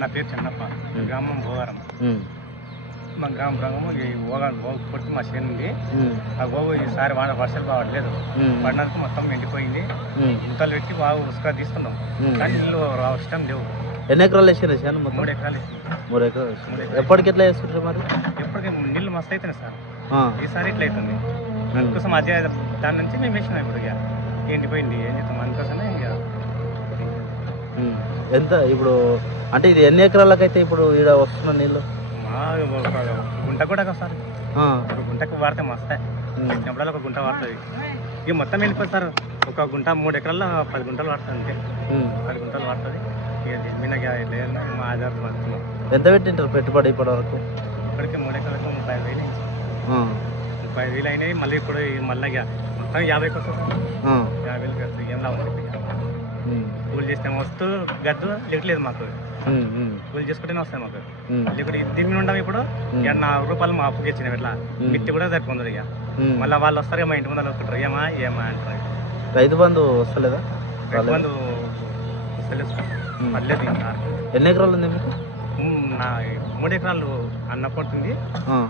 నా పేరు చిన్నప్ప, గ్రామం భోగారం. మా గ్రామం ఈ గోగు కొట్టి మా చేను ఉంది. ఆ గోగు ఈసారి వర్షాలు బాగట్లేదు, పడినందుకు మొత్తం ఎండిపోయింది. గుంతలు పెట్టి బాగా ఉసుక తీస్తున్నాం, కానీ నీళ్ళు ఇష్టం లేవు. ఎన్ని ఎకరాలు వేసారు చేను? 3 ఎకరాలు. 3 ఎకరాలు. ఎప్పటికి ఎట్లా వేస్తుంటారు మరి? ఎప్పటికీ నీళ్ళు మస్తు అవుతున్నాయి సార్, ఈసారి ఇట్లా అవుతుంది. అందుకోసం అదే దాని నుంచి మేము వేసినాం. ఇప్పుడు ఇక ఎండిపోయింది, ఏం చేస్తాం, అందుకోసమే ఇంకా. ఎంత ఇప్పుడు అంటే ఇది ఎన్ని ఎకరాలకైతే ఇప్పుడు ఈడ వస్తున్న నీళ్ళు? గుంట కూడా కదా సార్, ఒక గుంటకు వాడితే మస్తాయి. ఎప్పుడల్లా ఒక గుంట వాడుతుంది. ఇక మొత్తం వెళ్ళిపోతుంది సార్. ఒక గుంట 3 ఎకరాల్లో 10 గుంటలు వాడుతుంది, అంతే. 10 గుంటలు వాడుతుంది. ఇక దీని లేదన్నా మా ఆధార్ పడుతున్నాం. ఎంత పెట్టింటారు పెట్టుబడి ఇప్పటి వరకు? ఇప్పటికే 3 ఎకరాలకు 35,000 35,000 అయినాయి. మళ్ళీ ఇప్పుడు మళ్ళీ ఇక మొత్తం 50కి వస్తుంది. 50,000 ఖర్చు ఏం లాభం. కూలి చేస్తే వస్తూ గద్దు లేకలేదు మాకు, కూలి చేసుకుంటేనే వస్తాయి మాకు. ఇప్పుడు దీని మీద ఉండవు. ఇప్పుడు 4 మా అప్పుకి ఇచ్చినాం, ఇట్లా మిత్తి కూడా సరిపోతుంది. ఇక మళ్ళీ వాళ్ళు వస్తారు, మా ఇంటి ముందర వస్తుంటారు, ఏమా అంటారు. రైతు బంధు వస్తలేదా? రైతు బంధు వస్తలేదు సార్, పర్లేదు. ఇంకా ఎన్ని ఎకరాలు ఉంది మీకు? నా 3 ఎకరాలు అన్న పడుతుంది,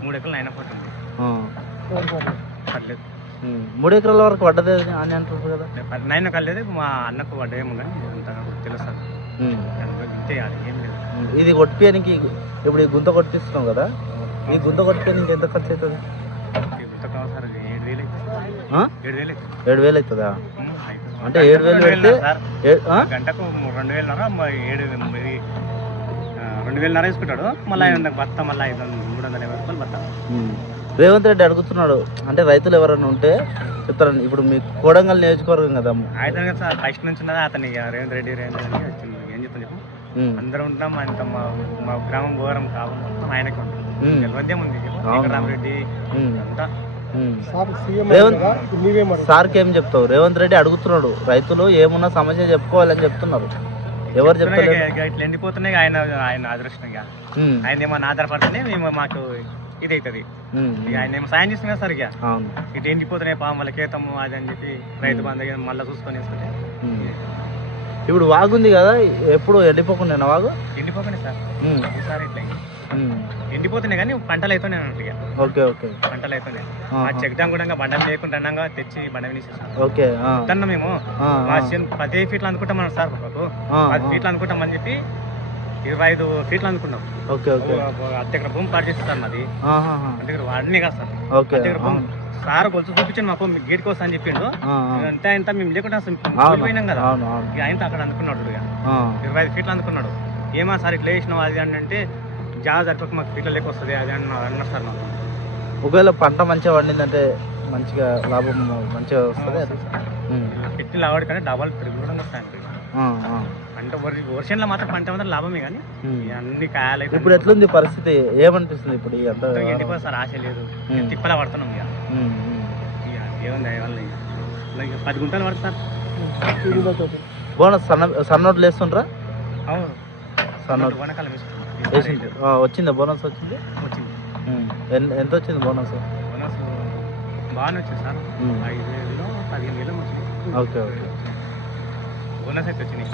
3 ఎకరాలు ఆయన పడుతుంది. పర్లేదు. 3 ఎకరాల వరకు పడ్డది అని అంటారు కదా? 9 కలేదు, మా అన్నకు పడ్డేమో కానీ అంత తెలుసు సార్. ఏం లేదు. ఇది కొట్టిపోయానికి ఇప్పుడు ఈ గుంత కొట్టిస్తున్నాం కదా, ఈ గుంత కొట్టిపోయానికి ఎంత ఖర్చు అవుతుంది? సార్ 7,000 7,000 అవుతుందా? అంటే 7,000 గంటకు 2,500 2,500 వేసుకుంటాడు. మళ్ళీ బత్త మళ్ళీ 350 రూపాయలు బత్త. రేవంత్ రెడ్డి అడుగుతున్నాడు, అంటే రైతులు ఎవరైనా ఉంటే చెప్తారని. ఇప్పుడు మీ కోడంగల్ నియోజకవర్గం కదా, అయితే సార్ ఫస్ట్ నుంచి ఉన్నది అతని రేవంత్ రెడ్డి వచ్చింది. ఏం చెప్తాను చెప్పు, అందరూ ఉంటాం. అంత మా గ్రామం భోగారం కావాలి, మొత్తం ఆయనకి ఉంటుంది. గెలవద్దే ఉంది రామరెడ్డి అంతా. సార్కి ఏం చెప్తావు? రేవంత్ రెడ్డి అడుగుతున్నాడు, రైతులు ఏమున్నా సమస్య చెప్పుకోవాలని చెప్తున్నారు. ఎవరు చెప్తారు? ఇట్లా ఎండిపోతున్నాయి. ఆయన అదృష్టంగా ఆయన ఏమన్నా ఆధారపడితేనే మేము మాకు ఇది అవుతుంది. ఆయన ఏమో సాయం చేస్తున్నా సార్. ఇక ఇటు ఎండిపోతున్నాయి వాళ్ళ కేతము అది అని చెప్పి రైతు బంధు మళ్ళీ చూసుకొని వేసుకుంటే. ఇప్పుడు వాగుంది కదా, ఎప్పుడు ఎండిపోకుండా వాగు? ఎండిపోకుండా సార్, ఈసారి ఇట్లా ఎండిపోతున్నాయి కానీ పంటలు అవుతున్నాయి అన్నట్టుగా. ఓకే ఓకే, పంటలు అవుతున్నాయి. ఆ చెక్ డ్యామ్ కూడా బండ లేకుండా అన్నాగా తెచ్చి బండ వినేసేసాం. ఓకే, మేము 10 ఫీట్లు అనుకుంటాం మనం సార్, 10 ఫీట్లు అనుకుంటామని చెప్పి 25 ఫీట్లు అనుకున్నాం. ఓకే ఓకే, అద్దెకర భూమి పాటు చేస్తారు మాది. అద్దెకర అన్నీ కాదు సార్, అద్దెకర భూమి. సార్ గొలుసు చూపించండి మాకు, గేట్ కోసం అని చెప్పిండు. అంటే ఇంత మేము లేకుండా పోయినాం కదా, ఇక ఆయన అక్కడ అనుకున్నాడు. ఇక 25 ఫీట్లు అనుకున్నాడు. ఏమా సార్ ఇట్లా వేసినావు అది అని అంటే, జాగ్రత్త అట్లా మాకు ఫీట్ల లేక వస్తుంది అది అన్నారు సార్ నాకు. ఒకవేళ పంట మంచిగా పండిందంటే మంచిగా లాభం మంచిగా వస్తుంది. పెట్టి లావాడి కానీ డబల్ తిరుగుడు వస్తాయి. అంటే వర్షంలో మాత్రం పంట మాత్రం లాభమే, కానీ అన్ని కాయాలి. ఇప్పుడు ఎట్లుంది పరిస్థితి, ఏమనిపిస్తుంది ఇప్పుడు? ఎండిపోయి సార్, ఆశ లేదు. తిప్పలా పడుతున్నాం. ఇక ఏముంది ఇక 10 గుంటలు పడుతుంది సార్. బోనస్ సన్నోట్లు వేస్తుండ్రా? అవును, సన్నోట్ వనకాలం వచ్చిందా? బోనస్ వచ్చింది. ఎంత వచ్చింది బోనస్? బోనస్ బాగానే వచ్చింది సార్, 5,000 15,000 వచ్చింది. ఓకే ఓకే, బోనస్ అయితే వచ్చినాయి.